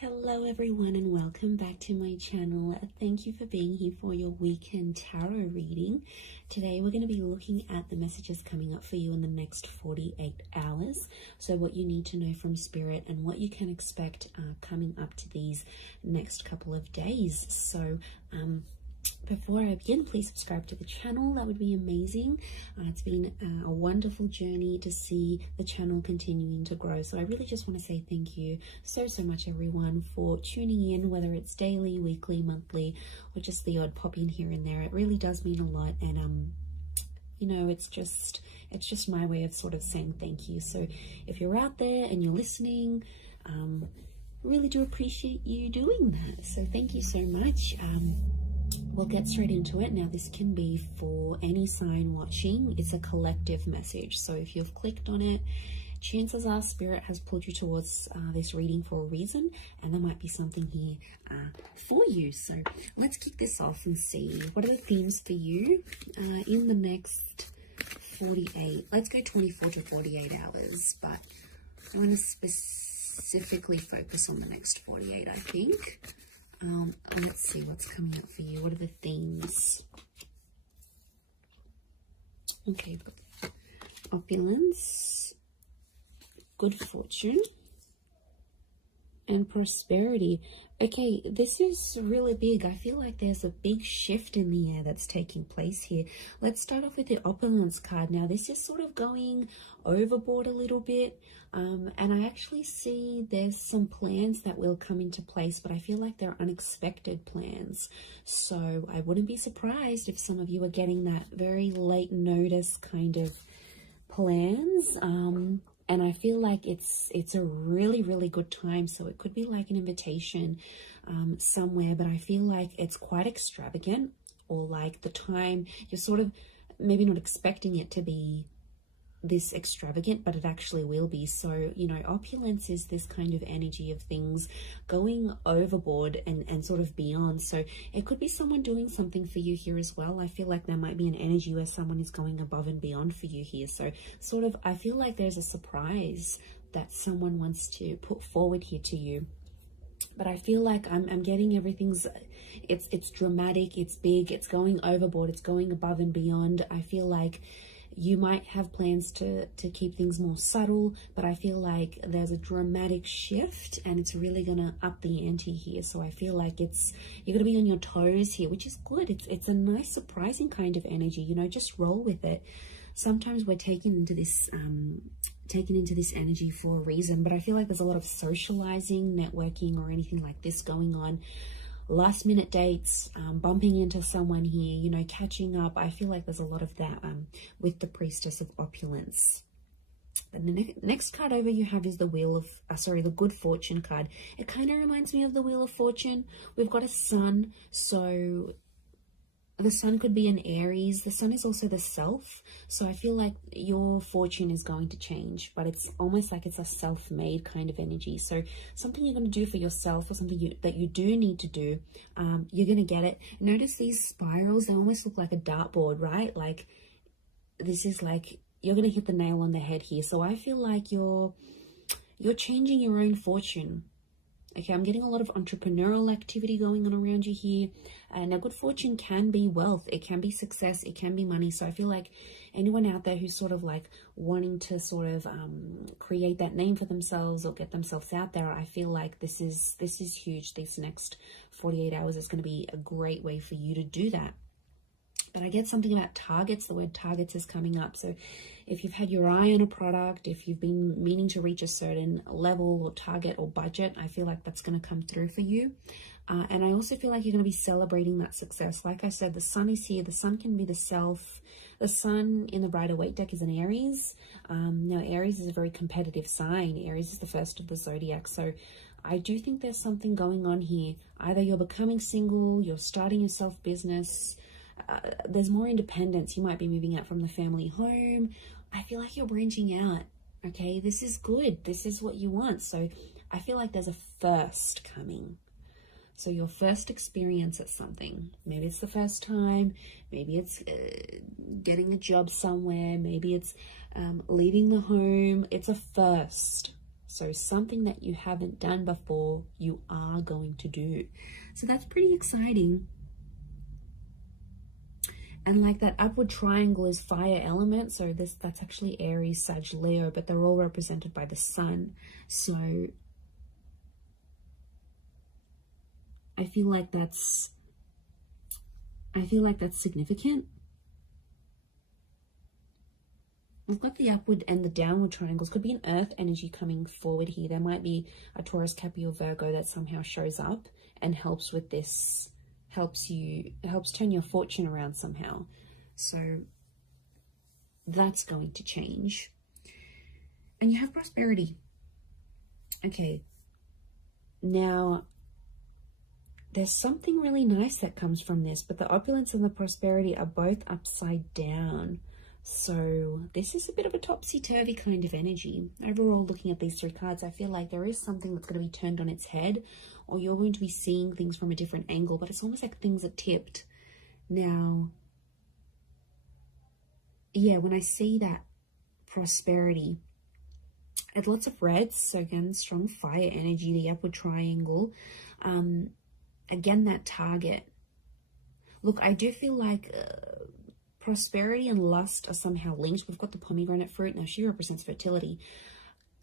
Hello everyone and welcome back to my channel. Thank you for being here for your weekend tarot reading. Today we're going to be looking at the messages coming up for you in the next 48 hours. So what you need to know from Spirit and what you can expect coming up to these next couple of days. So before I begin, please subscribe to the channel. That would be amazing. It's been a wonderful journey to see the channel continuing to grow. So I really just want to say thank you so much, everyone, for tuning in, whether it's daily, weekly, monthly, or just the odd pop in here and there. It really does mean a lot. And you know, it's just my way of sort of saying thank you. So if you're out there and you're listening, really do appreciate you doing that. So thank you so much. We'll get straight into it. Now, this can be for any sign watching. It's a collective message. So if you've clicked on it, chances are Spirit has pulled you towards this reading for a reason, and there might be something here for you. So let's kick this off and see what are the themes for you in the next 48. Let's go 24 to 48 hours, but I want to specifically focus on the next 48, I think. Let's see what's coming up for you. What are the themes? Okay, opulence, good fortune, and prosperity. Okay, this is really big. I feel like there's a big shift in the air that's taking place here. Let's start off with the opulence card. Now, this is sort of going overboard a little bit. And I actually see there's some plans that will come into place, but I feel like they're unexpected plans. So I wouldn't be surprised if some of you are getting that very late notice kind of plans. And I feel like it's a really good time. So it could be like an invitation somewhere, but I feel like it's quite extravagant, or like the time you're sort of maybe not expecting it to be this extravagant, but it actually will be. So, you know, opulence is this kind of energy of things going overboard and sort of beyond. So it could be someone doing something for you here as well. I feel like there might be an energy where someone is going above and beyond for you here. So sort of, I feel like there's a surprise that someone wants to put forward here to you. But I feel like I'm getting everything's, it's dramatic, it's big, it's going overboard, it's going above and beyond. I feel like you might have plans to keep things more subtle, but I feel like there's a dramatic shift and it's really going to up the ante here. So I feel like you're going to be on your toes here, which is good. It's a nice, surprising kind of energy, you know, just roll with it. Sometimes we're taken into this energy for a reason, but I feel like there's a lot of socializing, networking, or anything like this going on. Last minute dates, bumping into someone here, you know, catching up. I feel like there's a lot of that with the Priestess of Opulence. And the next card over you have is the Wheel of, the Good Fortune card. It kind of reminds me of the Wheel of Fortune. We've got a sun, so the sun could be an Aries. The sun is also the self. So I feel like your fortune is going to change, but it's almost like it's a self-made kind of energy. So something you're going to do for yourself, or something that you do need to do, you're going to get it. Notice these spirals, they almost look like a dartboard, right? Like this is like, you're going to hit the nail on the head here. So I feel like you're changing your own fortune. Okay, I'm getting a lot of entrepreneurial activity going on around you here. Now, good fortune can be wealth. It can be success. It can be money. So I feel like anyone out there who's sort of like wanting to sort of create that name for themselves or get themselves out there, I feel like this is huge. These next 48 hours is going to be a great way for you to do that. But I get something about targets. The word targets is coming up. So if you've had your eye on a product, if you've been meaning to reach a certain level or target or budget, I feel like that's going to come through for you. And I also feel like you're going to be celebrating that success. Like I said, the sun is here. The sun can be the self. The sun in the Rider-Waite deck is an Aries. Now, Aries is a very competitive sign. Aries is the first of the zodiac. So I do think there's something going on here. Either you're becoming single, you're starting your self-business, there's more independence. You might be moving out from the family home. I feel like you're branching out. Okay, this is good. This is what you want. So I feel like there's a first coming. So your first experience at something, maybe it's the first time, maybe it's getting a job somewhere, maybe it's leaving the home. It's a first. So something that you haven't done before, you are going to do. So that's pretty exciting. And like that upward triangle is fire element. So that's actually Aries, Sag, Leo, but they're all represented by the sun. So I feel like that's significant. We've got the upward and the downward triangles. Could be an earth energy coming forward here. There might be a Taurus, Capricorn, Virgo that somehow shows up and helps with this, helps turn your fortune around somehow. So that's going to change. And you have prosperity. Okay. Now, there's something really nice that comes from this, but the opulence and the prosperity are both upside down. So this is a bit of a topsy-turvy kind of energy. Overall, looking at these three cards, I feel like there is something that's going to be turned on its head, or you're going to be seeing things from a different angle, but it's almost like things are tipped. Now, yeah, when I see that prosperity, it's lots of reds. So again, strong fire energy, the upward triangle. Again, that target. Look, I do feel like prosperity and lust are somehow linked. We've got the pomegranate fruit. Now, she represents fertility.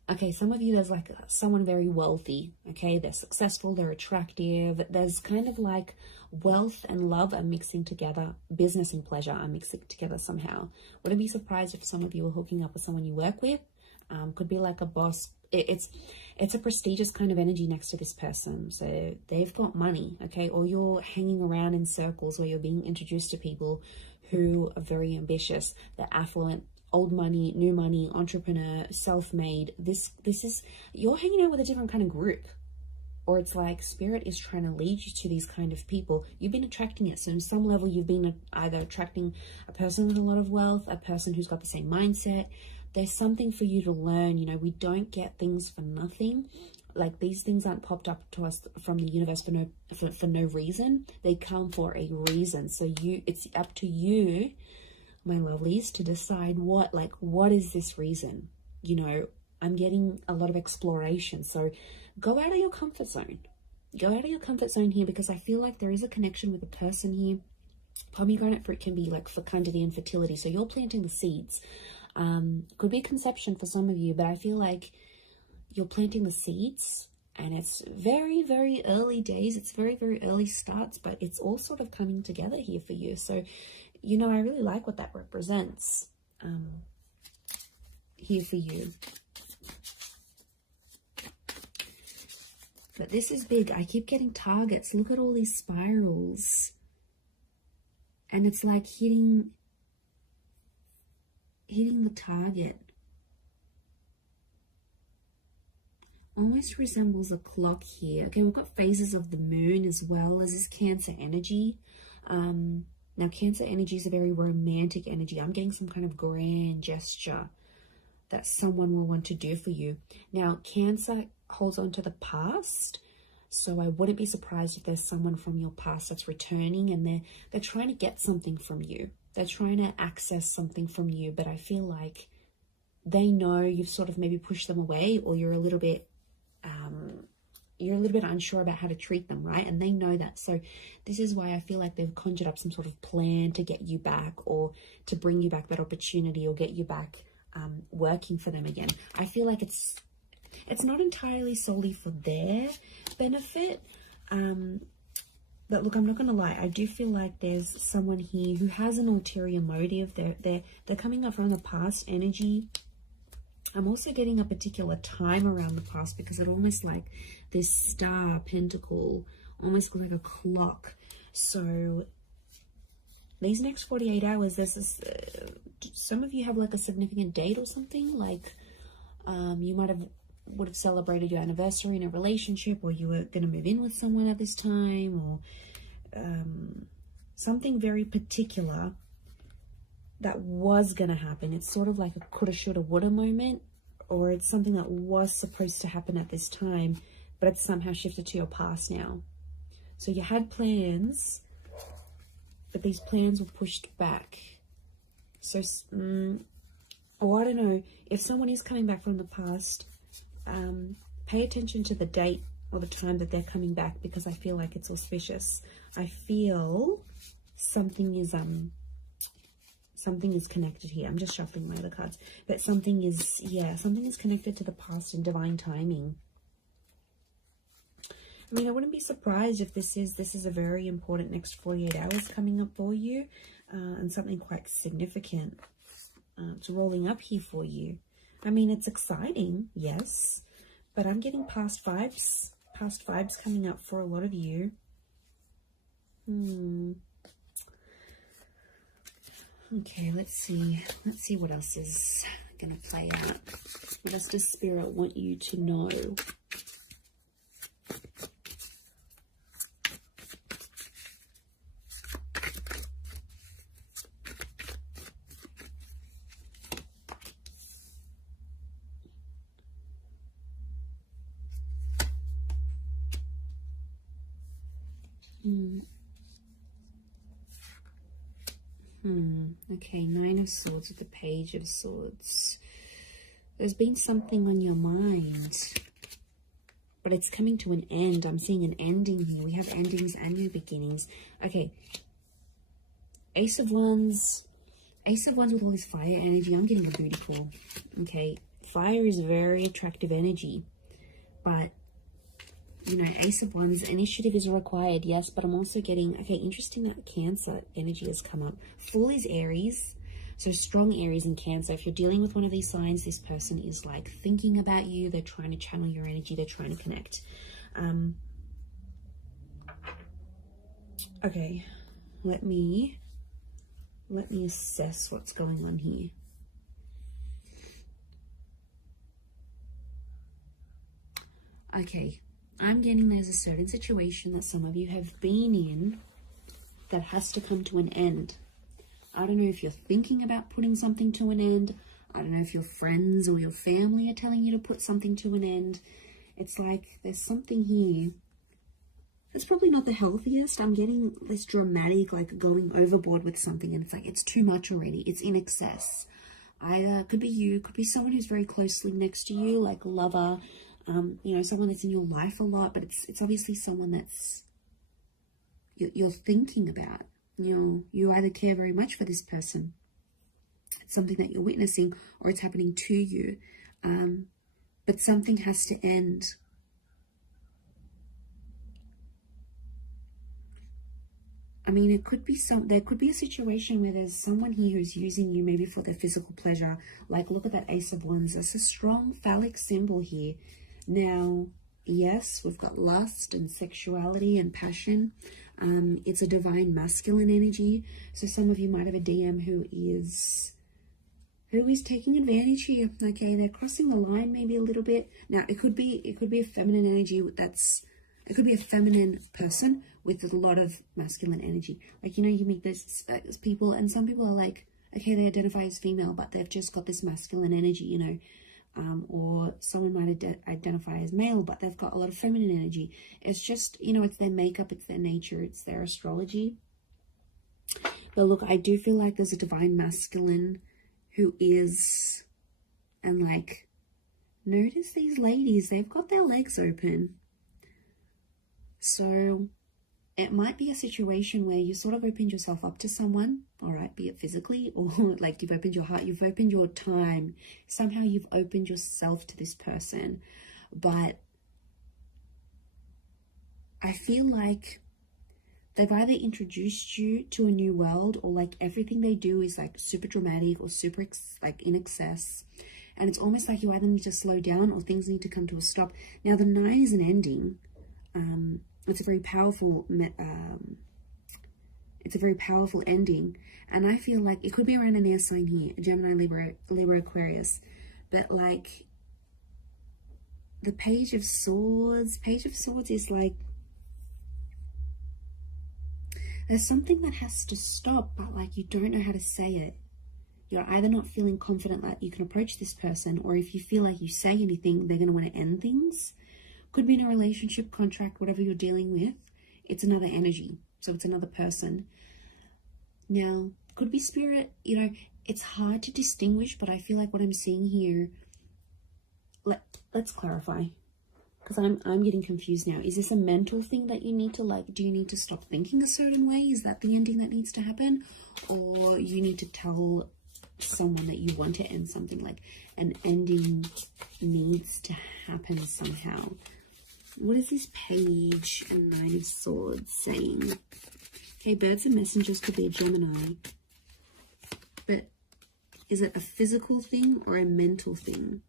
Okay, some of you, there's like someone very wealthy. Okay, they're successful, they're attractive. There's kind of like wealth and love are mixing together. Business and pleasure are mixing together somehow. Wouldn't be surprised if some of you are hooking up with someone you work with. Could be like a boss. It's a prestigious kind of energy next to this person. So they've got money, okay? Or you're hanging around in circles where you're being introduced to people who are very ambitious. They're affluent, old money, new money, entrepreneur, self-made. This is, you're hanging out with a different kind of group. Or it's like spirit is trying to lead you to these kind of people. You've been attracting it. So on some level, you've been either attracting a person with a lot of wealth, a person who's got the same mindset. There's something for you to learn. You know, we don't get things for nothing. Like, these things aren't popped up to us from the universe for no reason. They come for a reason. So it's up to you, my lovelies, to decide what is this reason? You know, I'm getting a lot of exploration. So go out of your comfort zone. Go out of your comfort zone here, because I feel like there is a connection with a person here. Pomegranate fruit can be like fecundity and fertility. So you're planting the seeds. Could be conception for some of you, but I feel like you're planting the seeds, and it's very, very early days. It's very, very early starts, but it's all sort of coming together here for you. So, you know, I really like what that represents here for you. But this is big. I keep getting targets. Look at all these spirals. And it's like hitting the target. Almost resembles a clock here. Okay, we've got phases of the moon as well as this Cancer energy. Now, Cancer energy is a very romantic energy. I'm getting some kind of grand gesture that someone will want to do for you. Now, Cancer holds on to the past. So I wouldn't be surprised if there's someone from your past that's returning, and they're trying to get something from you. They're trying to access something from you, but I feel like they know you've sort of maybe pushed them away, or you're a little bit unsure about how to treat them, right? And they know that. So this is why I feel like they've conjured up some sort of plan to get you back, or to bring you back that opportunity, or get you back working for them again. I feel like it's not entirely solely for their benefit. But look, I'm not going to lie. I do feel like there's someone here who has an ulterior motive. They're coming up from the past energy. I'm also getting a particular time around the past, because it almost like this star pentacle, almost like a clock. So these next 48 hours, there's this, some of you have like a significant date or something. Like you would have celebrated your anniversary in a relationship, or you were going to move in with someone at this time, or something very particular that was going to happen. It's sort of like a coulda, shoulda, woulda moment, or it's something that was supposed to happen at this time, but it's somehow shifted to your past now. So you had plans, but these plans were pushed back. So, I don't know, if someone is coming back from the past, Pay attention to the date or the time that they're coming back, because I feel like it's auspicious. I feel something is connected here. I'm just shuffling my other cards, but something is, yeah, something is connected to the past and divine timing. I mean, I wouldn't be surprised if this is a very important next 48 hours coming up for you, and something quite significant it's rolling up here for you. I mean, it's exciting, yes, but I'm getting past vibes coming up for a lot of you. Okay, let's see what else is gonna play out. What else does Spirit want you to know? Okay, Nine of Swords with the Page of Swords. There's been something on your mind, but it's coming to an end. I'm seeing an ending here. We have endings and new beginnings. Okay, Ace of Wands with all this fire energy. I'm getting a booty call. Okay, fire is a very attractive energy, but you know, Ace of Wands, initiative is required, yes, but I'm also getting, okay, interesting that Cancer energy has come up. Full is Aries, so strong Aries and Cancer. If you're dealing with one of these signs, this person is like thinking about you. They're trying to channel your energy. They're trying to connect. Okay, let me assess what's going on here. Okay. I'm getting there's a certain situation that some of you have been in that has to come to an end. I don't know if you're thinking about putting something to an end. I don't know if your friends or your family are telling you to put something to an end. It's like there's something here. It's probably not the healthiest. I'm getting this dramatic, like going overboard with something, and it's like it's too much already. It's in excess. Either could be you, could be someone who's very closely next to you, like a lover. You know, someone that's in your life a lot, but it's obviously someone that's you're thinking about. You either care very much for this person, it's something that you're witnessing, or it's happening to you, but something has to end. I mean, it could be there could be a situation where there's someone here who's using you maybe for their physical pleasure. Like, look at that Ace of Wands. There's a strong phallic symbol here. Now, yes, we've got lust and sexuality and passion. It's a divine masculine energy. So some of you might have a DM who is taking advantage here. Okay, they're crossing the line maybe a little bit. Now, it could be a feminine energy it could be a feminine person with a lot of masculine energy. Like, you know, you meet those people, and some people are like, okay, they identify as female, but they've just got this masculine energy, you know. Or someone might identify as male, but they've got a lot of feminine energy. It's just, you know, it's their makeup, it's their nature, it's their astrology. But look, I do feel like there's a divine masculine who is, and like, notice these ladies, they've got their legs open. So it might be a situation where you sort of opened yourself up to someone, all right, be it physically or like you've opened your heart, you've opened your time, somehow you've opened yourself to this person. But I feel like they've either introduced you to a new world, or like everything they do is like super dramatic or super like in excess. And it's almost like you either need to slow down or things need to come to a stop. Now, the 9 is an ending. It's a very powerful ending, and I feel like it could be around an air sign here, Gemini, Libra, Aquarius. But like the Page of Swords is like there's something that has to stop, but like you don't know how to say it. You're either not feeling confident that you can approach this person, or if you feel like you say anything, they're going to want to end things. Could be in a relationship, contract, whatever you're dealing with. It's another energy. So it's another person. Now, could be spirit. You know, it's hard to distinguish, but I feel like what I'm seeing here, let's clarify, because I'm getting confused now. Is this a mental thing that you need to, like, do you need to stop thinking a certain way? Is that the ending that needs to happen? Or you need to tell someone that you want to end something, like an ending needs to happen somehow? What is this Page and Nine of Swords saying? Okay, birds and messengers could be a Gemini. But is it a physical thing or a mental thing?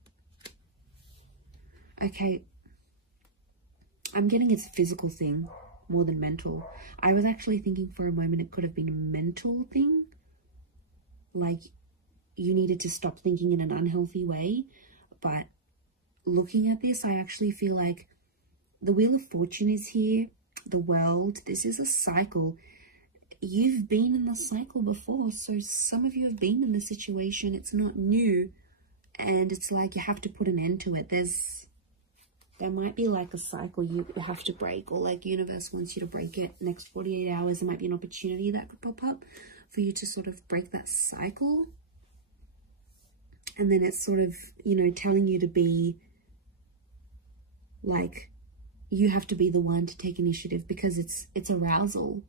Okay, I'm getting it's a physical thing more than mental. I was actually thinking for a moment it could have been a mental thing. Like you needed to stop thinking in an unhealthy way. But looking at this, I actually feel like the Wheel of Fortune is here. The World. This is a cycle. You've been in the cycle before. So some of you have been in the situation. It's not new. And it's like you have to put an end to it. There might be like a cycle you have to break, or like universe wants you to break it. Next 48 hours, there might be an opportunity that could pop up for you to sort of break that cycle. And then it's sort of, you know, telling you to be like, you have to be the one to take initiative, because it's arousal,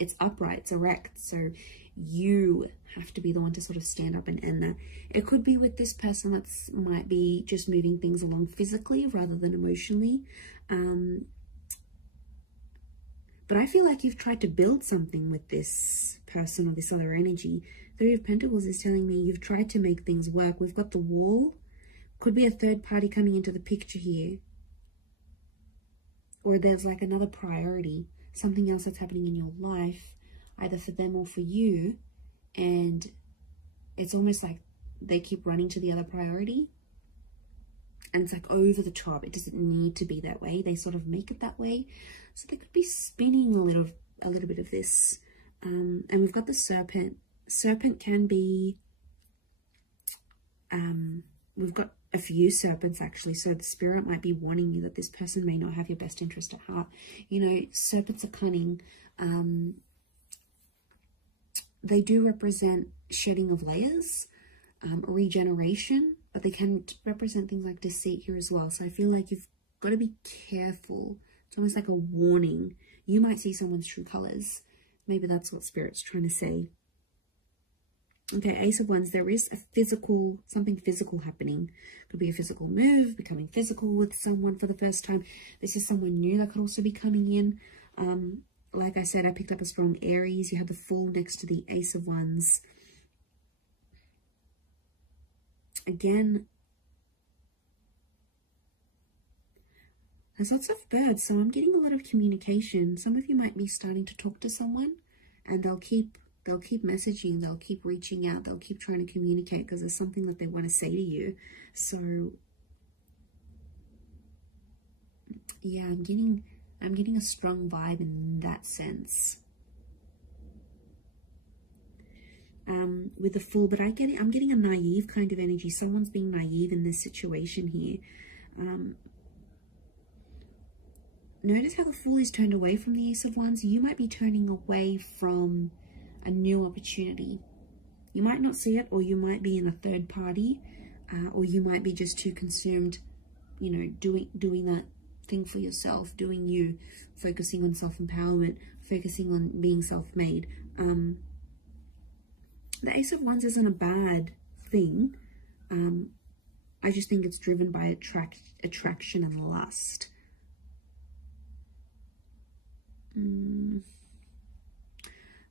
it's upright, it's erect. So you have to be the one to sort of stand up and end that. It could be with this person that's might be just moving things along physically rather than emotionally. But I feel like you've tried to build something with this person or this other energy. Three of Pentacles is telling me you've tried to make things work. We've got the Wall. Could be a third party coming into the picture here. Or there's like another priority, something else that's happening in your life, either for them or for you. And it's almost like they keep running to the other priority. And it's like over the top. It doesn't need to be that way. They sort of make it that way. So they could be spinning a little bit of this. And we've got the Serpent. Serpent can be, we've got a few serpents actually, so the spirit might be warning you that this person may not have your best interest at heart. You know, serpents are cunning. They do represent shedding of layers, regeneration, but they can represent things like deceit here as well. So I feel like you've got to be careful. It's almost like a warning. You might see someone's true colors. Maybe that's what spirit's trying to say. Okay, Ace of Wands, there is a physical, something physical happening. Could be a physical move, becoming physical with someone for the first time. This is someone new that could also be coming in. Like I said, I picked up a strong Aries. You have the Fool next to the Ace of Wands. Again, there's lots of birds, so I'm getting a lot of communication. Some of you might be starting to talk to someone, and they'll keep messaging, they'll keep reaching out, they'll keep trying to communicate because there's something that they want to say to you. So yeah, I'm getting a strong vibe in that sense. With the Fool, but I'm getting a naive kind of energy. Someone's being naive in this situation here. Notice how the Fool is turned away from the Ace of Wands. You might be turning away from a new opportunity. You might not see it, or you might be in a third party, or you might be just too consumed, you know, doing that thing for yourself, doing you, focusing on self-empowerment, focusing on being self-made. The Ace of Wands isn't a bad thing. I just think it's driven by attraction and lust.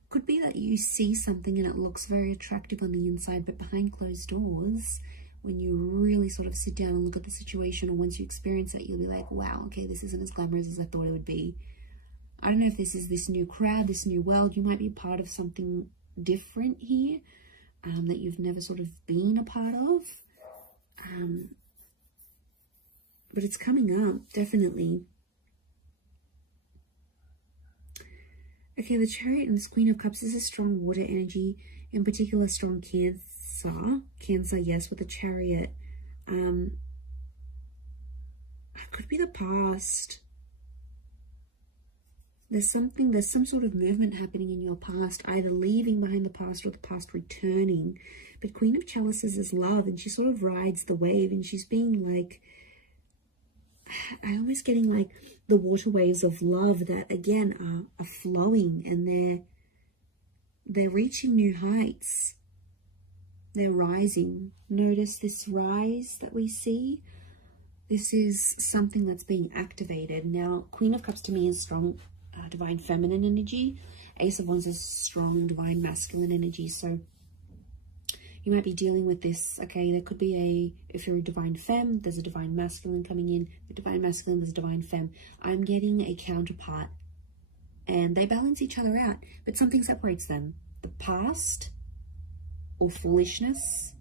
Could be that you see something and it looks very attractive on the inside, but behind closed doors, when you really sort of sit down and look at the situation, or once you experience it, you'll be like, wow, okay, this isn't as glamorous as I thought it would be. I don't know if this is this new crowd, this new world. You might be part of something different here, that you've never sort of been a part of. But it's coming up, definitely. Okay, the Chariot and this Queen of Cups is a strong water energy, in particular strong Cancer. Cancer, yes, with the Chariot. Could be the past. There's some sort of movement happening in your past, either leaving behind the past or the past returning. But Queen of Chalices is love, and she sort of rides the wave, and she's being like, I'm almost getting like the water waves of love that again are flowing, and they're reaching new heights. They're rising. Notice this rise that we see. This is something that's being activated. Now, Queen of Cups to me is strong divine feminine energy. Ace of Wands is strong divine masculine energy. So you might be dealing with this, okay? There could be if you're a divine femme, there's a divine masculine coming in. The divine masculine, there's a divine femme. I'm getting a counterpart, and they balance each other out, but something separates them. The past, or foolishness,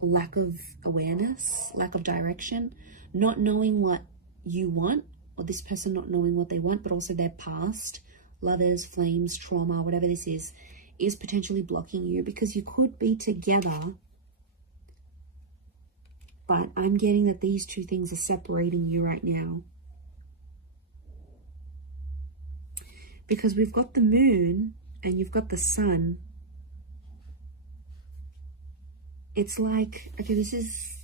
lack of awareness, lack of direction, not knowing what you want, or this person not knowing what they want, but also their past, lovers, flames, trauma, whatever this is potentially blocking you, because you could be together, but I'm getting that these two things are separating you right now. Because we've got the moon and you've got the sun. It's like, okay, this is,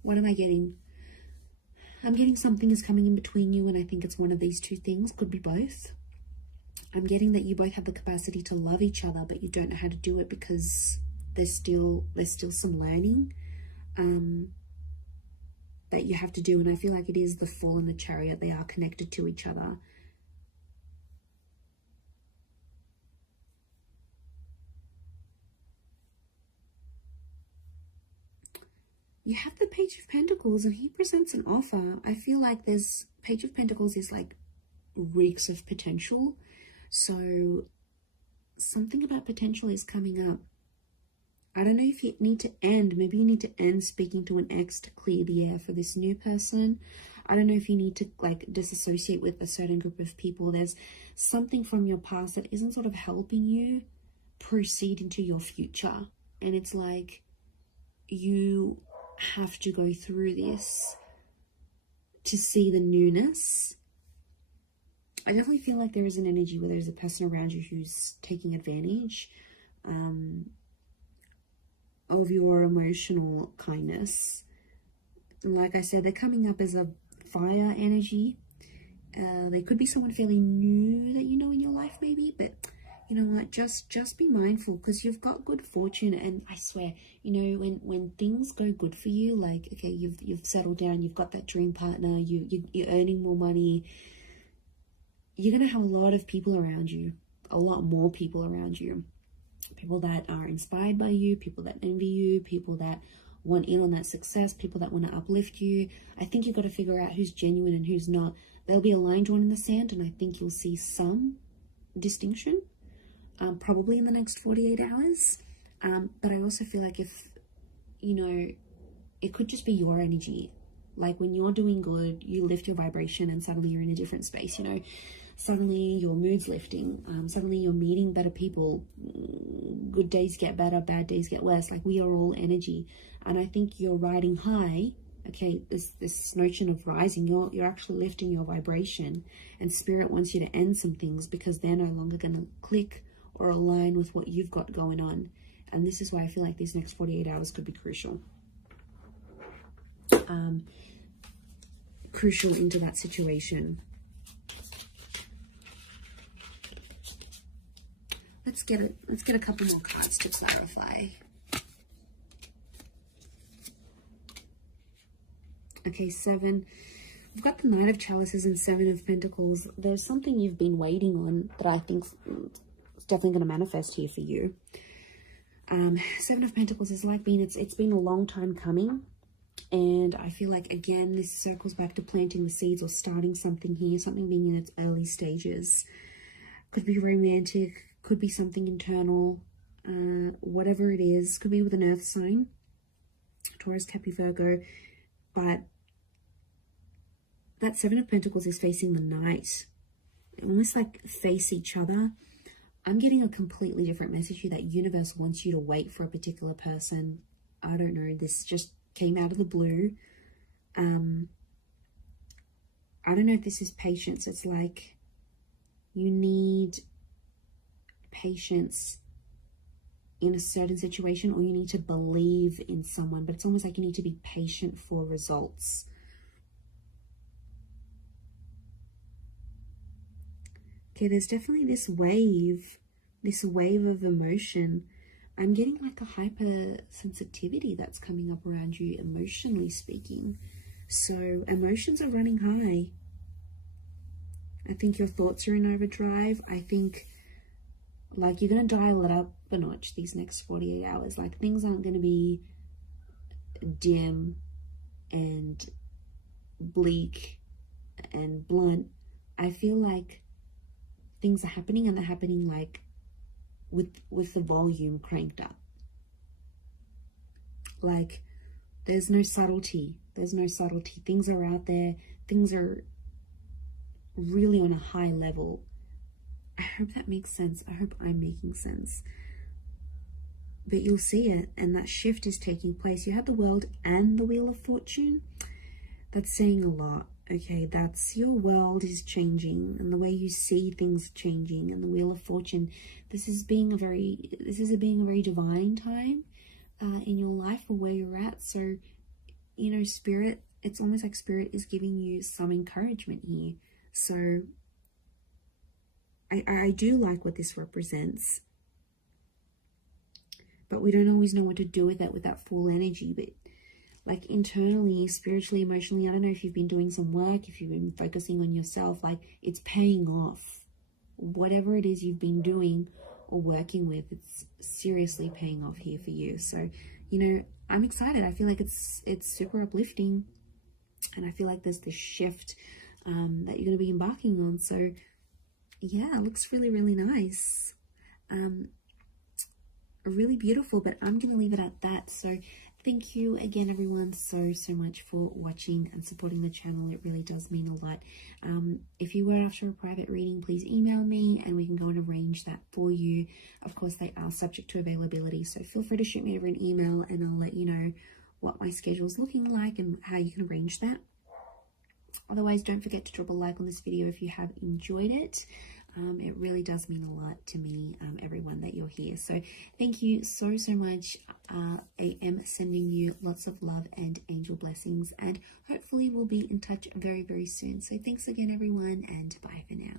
what am I getting? I'm getting something is coming in between you, and I think it's one of these two things, could be both. I'm getting that you both have the capacity to love each other, but you don't know how to do it because there's still some learning that you have to do. And I feel like it is the Fool and the Chariot. They are connected to each other. You have the Page of Pentacles, and he presents an offer. I feel like there's Page of Pentacles is like reeks of potential. So something about potential is coming up. I don't know if you need to end. Maybe you need to end speaking to an ex to clear the air for this new person. I don't know if you need to like disassociate with a certain group of people. There's something from your past that isn't sort of helping you proceed into your future. And it's like you have to go through this to see the newness. I definitely feel like there is an energy where there's a person around you who's taking advantage of your emotional kindness. And like I said, they're coming up as a fire energy. They could be someone fairly new that you know in your life maybe, but you know what, just be mindful, because you've got good fortune. And I swear, you know, when things go good for you, like, okay, you've settled down, you've got that dream partner, you're earning more money, you're going to have a lot of people around you, a lot more people around you, people that are inspired by you, people that envy you, people that want in on that success, people that want to uplift you. I think you've got to figure out who's genuine and who's not. There'll be a line drawn in the sand, and I think you'll see some distinction, probably in the next 48 hours. But I also feel like if, you know, it could just be your energy. Like when you're doing good, you lift your vibration and suddenly you're in a different space, you know. Suddenly your mood's lifting. Suddenly you're meeting better people. Good days get better, bad days get worse. Like we are all energy. And I think you're riding high. Okay, this notion of rising, you're actually lifting your vibration. And Spirit wants you to end some things because they're no longer going to click or align with what you've got going on. And this is why I feel like these next 48 hours could be crucial. Crucial into that situation. Let's get a couple more cards to clarify. Okay, 7. We've got the Knight of Chalices and 7 of Pentacles. There's something you've been waiting on that I think is definitely going to manifest here for you. 7 of Pentacles is like it's been a long time coming. And I feel like, again, this circles back to planting the seeds or starting something here, something being in its early stages. Could be romantic, could be something internal, whatever it is. Could be with an earth sign, Taurus, Capricorn, Virgo. But that 7 of Pentacles is facing the Knight. Almost like face each other. I'm getting a completely different message here, that universe wants you to wait for a particular person. I don't know, this just came out of the blue. I don't know if this is patience. It's like you need patience in a certain situation, or you need to believe in someone, but it's almost like you need to be patient for results. Okay, there's definitely this wave of emotion. I'm getting like a hypersensitivity that's coming up around you, emotionally speaking. So emotions are running high. I think your thoughts are in overdrive. I think like you're going to dial it up a notch these next 48 hours. Like things aren't going to be dim and bleak and blunt. I feel like things are happening, and they're happening like with the volume cranked up. Like there's no subtlety. Things are out there. Things are really on a high level. I hope that makes sense. I hope I'm making sense. But you'll see it, and that shift is taking place. You have the World and the Wheel of Fortune. That's saying a lot. Okay, that's your world is changing, and the way you see things changing. And the Wheel of Fortune, this is being a very divine time in your life, or where you're at. So, you know, Spirit, it's almost like Spirit is giving you some encouragement here. So I do like what this represents, but we don't always know what to do with that full energy. But like internally, spiritually, emotionally, I don't know if you've been doing some work, if you've been focusing on yourself, like it's paying off. Whatever it is you've been doing or working with, it's seriously paying off here for you. So, you know, I'm excited. I feel like it's super uplifting, and I feel like there's this shift that you're going to be embarking on. So yeah, it looks really, really nice. Really beautiful, but I'm going to leave it at that. So thank you again, everyone, so much for watching and supporting the channel. It really does mean a lot. If you were after a private reading, please email me and we can go and arrange that for you. Of course, they are subject to availability, so feel free to shoot me over an email and I'll let you know what my schedule is looking like and how you can arrange that. Otherwise, don't forget to drop a like on this video if you have enjoyed it. It really does mean a lot to me, everyone, that you're here. So thank you so much. I am sending you lots of love and angel blessings, and hopefully we'll be in touch very, very soon. So thanks again, everyone, and bye for now.